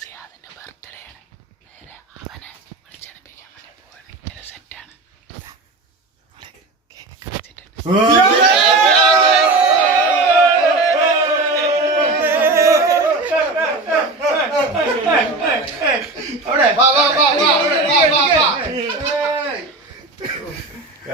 സിയാദിന്റെ birthday ആണ്. നേരെ അവനെ വിളിച്ചെടുപ്പിക്കാൻ വേണ്ടി പോവാണ്. സെറ്റാണ് കേക്ക് വെച്ചിട്ടുണ്ട്. അവിടെ അവിടെ വേണോ മുറിക്കല്ലേ ഉറുമ്പ്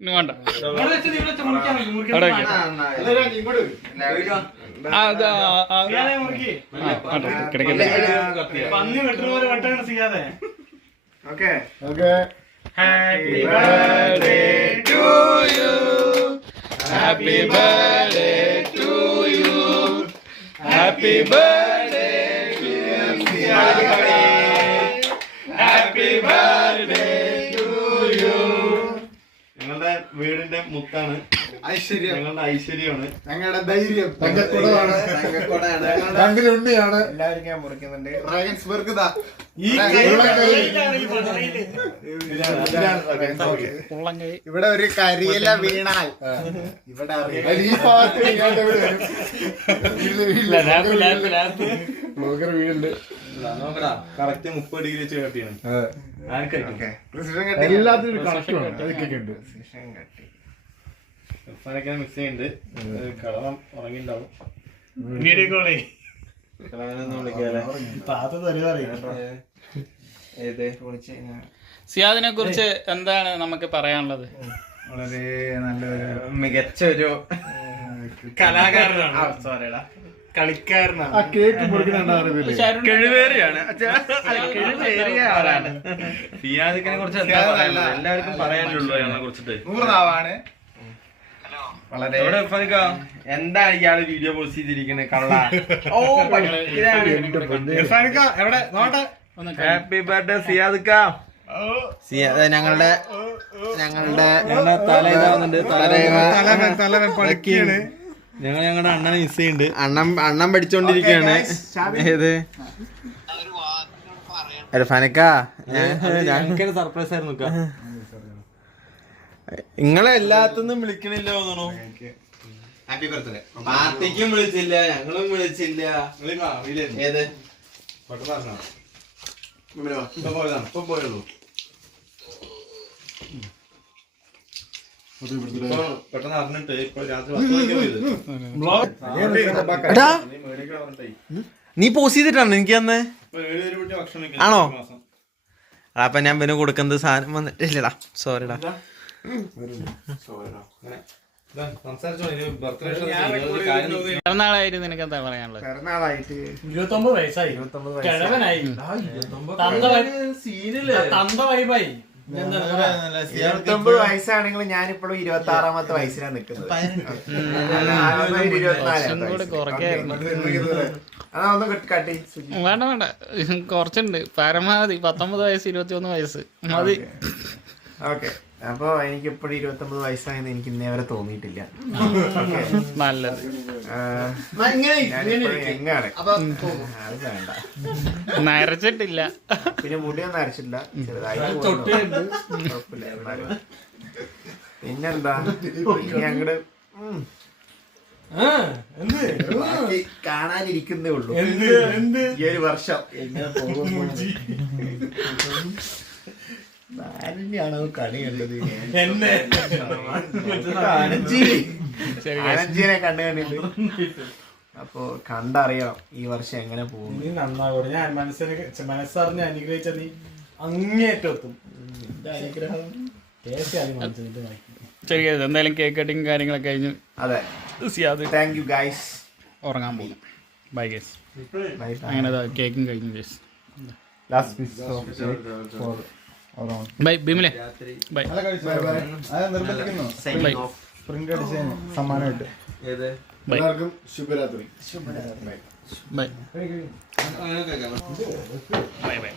വേണ്ട. അവിടെ വെക്ക്. ആ, അത് ആ, ആ, ആ, വേണ്ട, കിടക്കട്ടെ പന്നി വെട്ടുന്ന പോലെ വീടിന്റെ മുത്താണ് ഐശ്വര്യം. ഞങ്ങളുടെ ഐശ്വര്യമാണ്. ഞങ്ങളുടെ ധൈര്യം. തങ്കക്കുടമാണ്. ഉണ്ണിയാണ്. എല്ലാവരും ഞാൻ മുറിക്കുന്നുണ്ട്. ഡ്രാഗൻസ്ബർഗ് ഇവിടെ ഒരു കരിയില വീണാൽ. ഇവിടെ അറിയാം. കറക്റ്റ് മുപ്പത് ഡിഗ്രി വെച്ച് കട്ടിയാണ്. എല്ലാത്തിനും ഒരു ഉണ്ട്. ചെയ്യുന്നുണ്ട്. ഉറങ്ങിണ്ടാവും. വീഡിയോ കോളേ സിയാദിനെ കുറിച്ച് എന്താണ് നമുക്ക് പറയാനുള്ളത്? വളരെ നല്ലൊരു മികച്ച ഒരു കലാകാരനാണ്. സോറിടാ കളിക്കാരനാണ്. ആ കേക്ക് മുറിക്കുന്നുണ്ട് അറിവില്ലേ കഴിവേറിയാണ്. കഴിവേറിയ ആളാണ്. ഫിയാദിക്കിനെ കുറിച്ച് എന്താ പറയാനുള്ളത് എല്ലാവർക്കും പറയാനുള്ളൂ അയാളെ കുറിച്ചിട്ട്. നൂറാവാണ് നാവാണ് വളരെ? എന്താ ഇയാൾ വീഡിയോ പോസ്റ്റ് ചെയ്തിരിക്കുന്നത് കള്ള. ഓ എവിടെ? നോട്ടെ ഹാപ്പി ബർത്ത്ഡേ സിയാദിക്ക സിയാദ് ഞങ്ങളുടെ ഞങ്ങളുടെ തല ഇതാവുന്നുണ്ട് തല തല പടുക്കിയാണ് ഞങ്ങൾ ഞങ്ങളുടെ അണ്ണനെ മിസ് ചെയ്യുന്നുണ്ട് അണ്ണൻ അണ്ണൻ പഠിച്ചോണ്ടിരിക്കാണ്. ഏത്? ഇർഫാനിക്ക ഞങ്ങൾക്ക് സർപ്രൈസ് ആയിരുന്നു നിങ്ങളെ എല്ലാത്തുനിന്നും വിളിക്കണില്ല തോന്നണു. ഹാപ്പി ബർത്ത്ഡേ പാർട്ടിക്കും വിളിച്ചില്ല ഞങ്ങളും വിളിച്ചില്ല. ഏത്? ഇപ്പൊ പോയതാണ്? ഇപ്പൊ പെട്ടെന്ന് അറിഞ്ഞിട്ട് ഇപ്പൊ രാത്രി. നീ പോസ് നീ പോസ്റ്റ് ചെയ്തിട്ടാണ് എനിക്ക് തന്നെ കഴിക്കണം ആണോ? അപ്പൊ ഞാൻ പിന്നെ കൊടുക്കുന്നത് സാധനം വന്നിട്ടില്ലടാ സോറിടാ. പിറന്നാളായിട്ട് നിനക്ക് എന്താ പറയാനുള്ളത്? പിറന്നാളായിട്ട് ഇരുപത്തൊമ്പത് വയസ്സായി. ഇരുപത്തൊമ്പത് വയസ്സാണെങ്കിൽ ഞാനിപ്പോഴും ഇരുപത്തി ആറാമത്തെ വയസ്സിലാണ് നിൽക്കുന്നത്. കുറച്ചും കൂടി കുറയ്ക്കായിരുന്നു. അതാ ഒന്ന് കട്ടി സുജി. വേണ്ട വേണ്ട. കുറച്ചുണ്ട്. പരമാവധി പത്തൊമ്പത് വയസ്സ് ഇരുപത്തി ഒന്ന് വയസ്സ്. മതി. ഓക്കെ. അപ്പൊ എനിക്ക് ഇപ്പോഴും ഇരുപത്തൊമ്പത് വയസ്സായെന്ന് എനിക്ക് ഇന്നേ വരെ തോന്നിയിട്ടില്ല. നല്ലത്. എങ്ങാണ്? അത് വേണ്ട. നരച്ചിട്ടില്ല. പിന്നെ മുടിയൊന്നും നരച്ചിട്ടില്ല എന്നാലും. പിന്നെന്താ. ബാക്കി കാണാനിരിക്കുന്നേ ഉള്ളൂ. ഈ ഒരു വർഷം. എങ്ങനെ ആരെന്നെയാണോ കളി കണ്ടത്? എന്നെ. ആനഞ്ചി ആനഞ്ചിനെ കണ്ടു കണ്ടിട്ട്. അപ്പൊ കണ്ടറിയാം ഈ വർഷം എങ്ങനെ പോകും നീ നന്നാകൂടെ ഞാൻ മനസ്സിനെ മനസ്സറിഞ്ഞ് അനുഗ്രഹിച്ച നീ അങ്ങേറ്റെത്തും. അനുഗ്രഹം? ശരി എന്തായാലും കേക്ക് കട്ടിങ് കാര്യങ്ങളൊക്കെ കഴിഞ്ഞു അതെ. താങ്ക് യു ഗൈസ് ഉറങ്ങാൻ പോകും ബൈ ഗൈസ് ബൈ അങ്ങനെ കേക്കും കഴിഞ്ഞു ഗൈസ് ലാസ്റ്റ് ബൈ ബിമിലെ ബൈ. ബൈ സ്പ്രിന്റ് അടിച്ചതിന് സമ്മാനമായിട്ട് എല്ലാവർക്കും ശുഭരാത്രി. ബൈ. Bye bye.